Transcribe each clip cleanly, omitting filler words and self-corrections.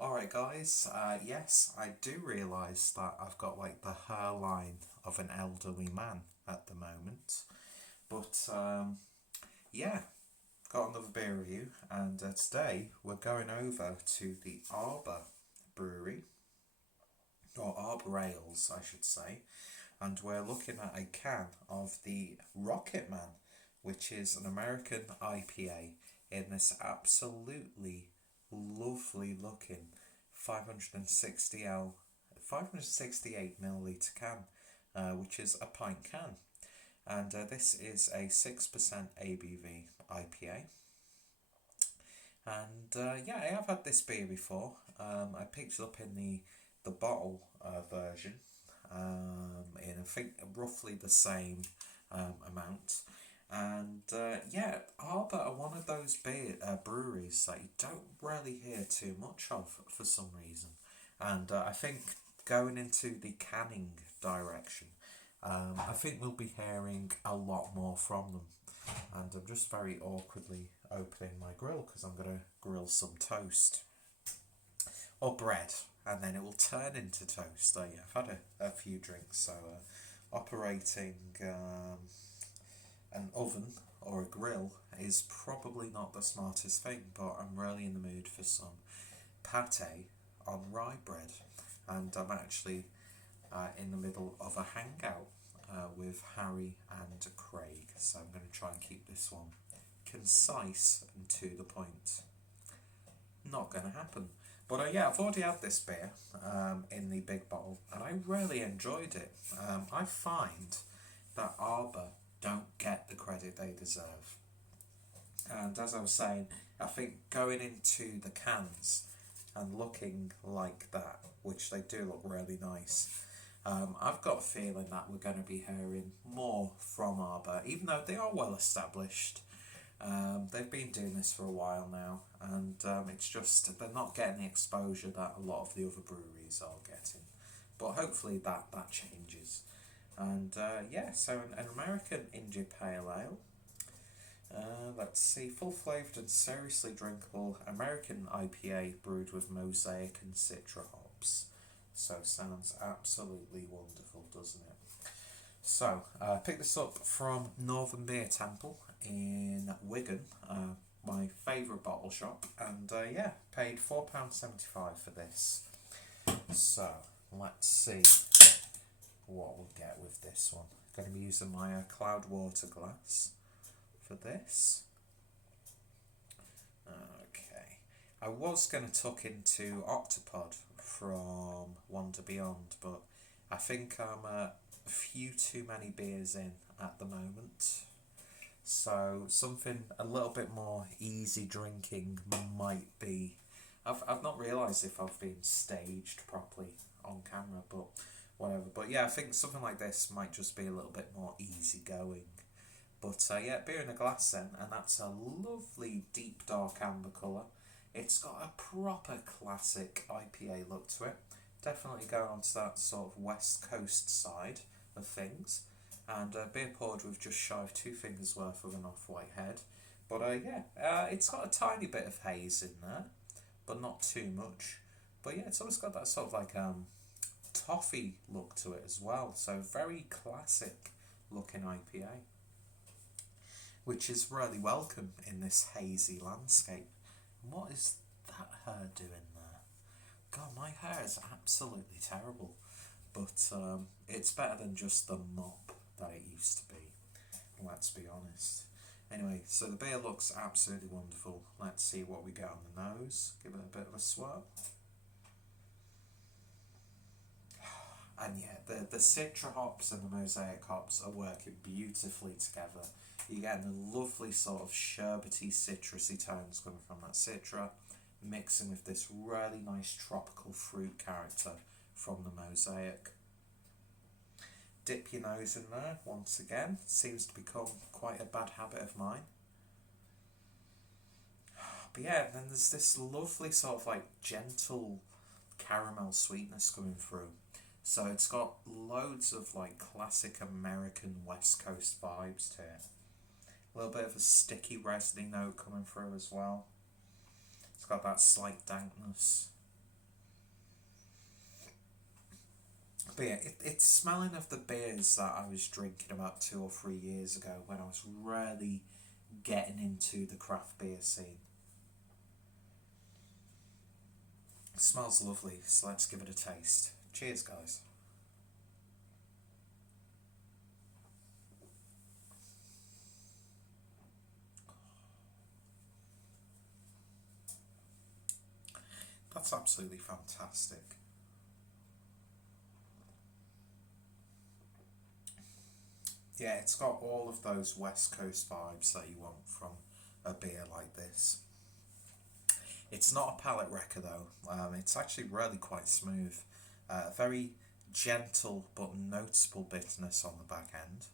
Alright guys, yes, I do realise that I've got like the hairline of an elderly man at the moment. But yeah, got another beer review and today we're going over to the Arbor brewery, or Arbor Ales I should say, and we're looking at a can of the Rocketman, which is an American IPA in this absolutely lovely looking 560L 568 milliliter can, which is a pint can, and this is a 6% ABV IPA. And yeah, I have had this beer before. I picked it up in the bottle version, in I think roughly the same amount. And yeah, Arbor are one of those breweries that you don't really hear too much of for some reason. And I think going into the canning direction, I think we'll be hearing a lot more from them. And I'm just very awkwardly opening my grill because I'm going to grill some toast or bread, and then it will turn into toast. Yeah, I've had a few drinks, so operating an oven or a grill is probably not the smartest thing, but I'm really in the mood for some pate on rye bread, and I'm actually in the middle of a hangout with Harry and Craig, so I'm going to try and keep this one concise and to the point. Not going to happen. But yeah, I've already had this beer in the big bottle, and I really enjoyed it. I find that Arbor don't get the credit they deserve. And as I was saying, I think going into the cans and looking like that, which they do look really nice, I've got a feeling that we're going to be hearing more from Arbor, even though they are well established. They've been doing this for a while now, and it's just they're not getting the exposure that a lot of the other breweries are getting. But hopefully that changes. And yeah, so an American India Pale Ale. Let's see, full flavoured and seriously drinkable American IPA brewed with mosaic and citra hops. So sounds absolutely wonderful, doesn't it? So I picked this up from Northern Beer Temple in Wigan, my favourite bottle shop, and yeah, paid £4.75 for this. So let's see what we'll get with this one. Going to be using my cloud water glass for this. Okay, I was going to tuck into Octopod from Wonder Beyond, but I think I'm a few too many beers in at the moment. So something a little bit more easy drinking might be. I've not realised if I've been staged properly on camera, but whatever. But yeah, I think something like this might just be a little bit more easy going. But yeah, beer in a glass then, and that's a lovely deep dark amber colour. It's got a proper classic IPA look to it. Definitely going on to that sort of west coast side of things. And beer poured with just shy of 2 fingers worth of an off-white head. But yeah, it's got a tiny bit of haze in there, but not too much. But yeah, it's always got that sort of like toffee look to it as well. So very classic looking IPA, which is really welcome in this hazy landscape. And what is that hair doing there? God, my hair is absolutely terrible. But it's better than just the mop that it used to be, let's be honest. Anyway, so the beer looks absolutely wonderful. Let's see what we get on the nose. Give it a bit of a swirl. And yeah, the citra hops and the mosaic hops are working beautifully together. You're getting a lovely sort of sherbety, citrusy tones coming from that citra, mixing with this really nice tropical fruit character from the mosaic. Dip your nose in there once again. Seems to become quite a bad habit of mine. But yeah, then there's this lovely sort of like gentle caramel sweetness coming through. So it's got loads of like classic American West Coast vibes to it. A little bit of a sticky resiny note coming through as well. It's got that slight dankness. But yeah, it's smelling of the beers that I was drinking about 2 or 3 years ago when I was really getting into the craft beer scene. It smells lovely, so let's give it a taste. Cheers, guys. That's absolutely fantastic. Yeah, it's got all of those West Coast vibes that you want from a beer like this. It's not a palate wrecker though. It's actually really quite smooth. Very gentle but noticeable bitterness on the back end.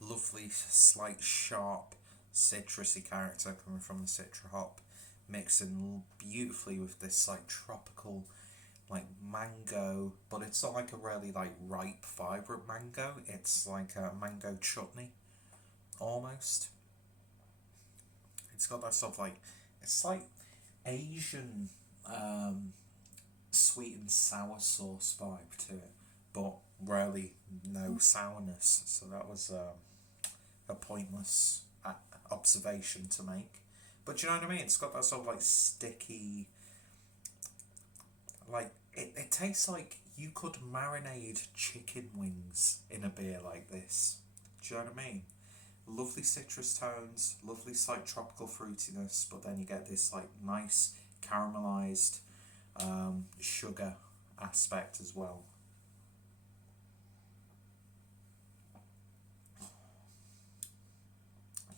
Lovely, slight, sharp, citrusy character coming from the citra hop, mixing beautifully with this like tropical, like mango, but it's not like a really like ripe, vibrant mango. It's like a mango chutney, almost. It's got that sort of like, it's like Asian sweet and sour sauce vibe to it, but really no sourness. So that was a pointless observation to make. But do you know what I mean? It's got that sort of like sticky, like it tastes like you could marinate chicken wings in a beer like this. Do you know what I mean? Lovely citrus tones, lovely slight tropical fruitiness, but then you get this like nice caramelized sugar aspect as well.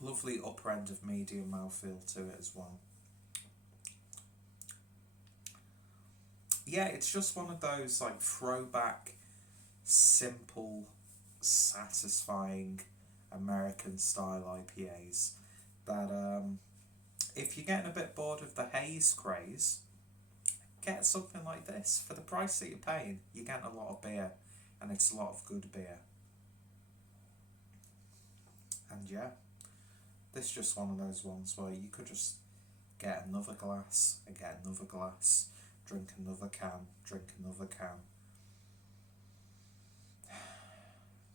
Lovely upper end of medium mouthfeel to it as well. Yeah, it's just one of those like throwback, simple, satisfying American style IPAs that if you're getting a bit bored of the haze craze, get something like this. For the price that you're paying, you're getting a lot of beer, and it's a lot of good beer. And yeah, this is just one of those ones where you could just get another glass and get another glass, drink another can, drink another can.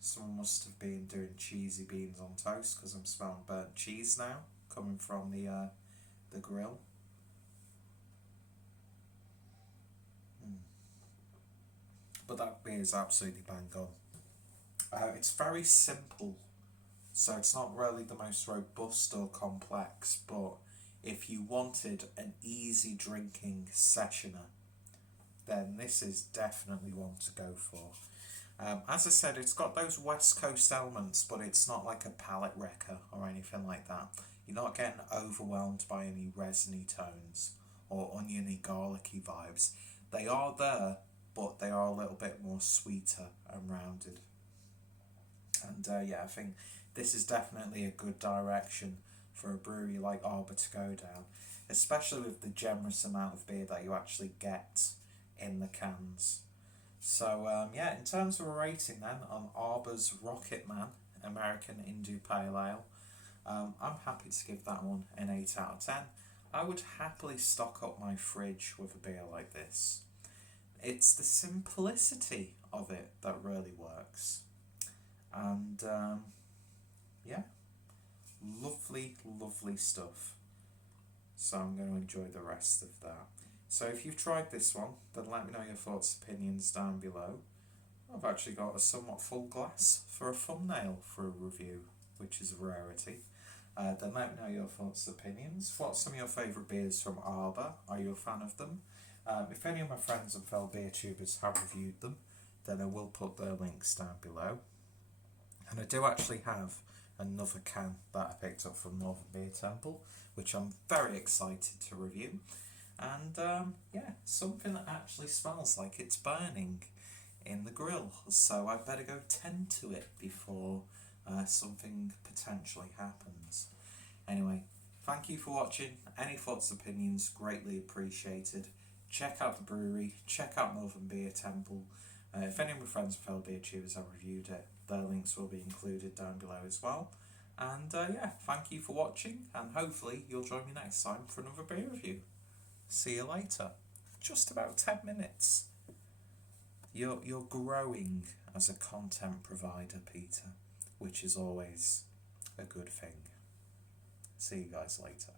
Someone must have been doing cheesy beans on toast because I'm smelling burnt cheese now coming from the grill. But that beer is absolutely bang on. It's very simple, so it's not really the most robust or complex, but if you wanted an easy drinking sessioner, then this is definitely one to go for. As I said, it's got those West Coast elements, but it's not like a palate wrecker or anything like that. You're not getting overwhelmed by any resiny tones or oniony, garlicky vibes. They are there, but they are a little bit more sweeter and rounded. And yeah, I think this is definitely a good direction for a brewery like Arbor to go down, especially with the generous amount of beer that you actually get in the cans. So yeah, in terms of a rating then on Arbor's Rocketman American Indu Pale Ale, I'm happy to give that one an 8 out of 10. I would happily stock up my fridge with a beer like this. It's the simplicity of it that really works. And yeah, lovely, lovely stuff. So I'm going to enjoy the rest of that. So if you've tried this one, then let me know your thoughts, opinions down below. I've actually got a somewhat full glass for a thumbnail for a review, which is a rarity. Then let me know your thoughts, opinions. What's some of your favourite beers from Arbor? Are you a fan of them? If any of my friends and fellow beer tubers have reviewed them, then I will put their links down below. And I do actually have another can that I picked up from Northern Beer Temple, which I'm very excited to review. And yeah, something that actually smells like it's burning in the grill, so I better go tend to it before something potentially happens. Anyway, thank you for watching. Any thoughts, opinions, greatly appreciated. Check out the brewery, check out Northern Beer Temple. If any of my friends and fellow beer tubers have reviewed it, their links will be included down below as well. And yeah, thank you for watching, and hopefully you'll join me next time for another beer review. See you later. Just about 10 minutes. You're growing as a content provider, Peter, which is always a good thing. See you guys later.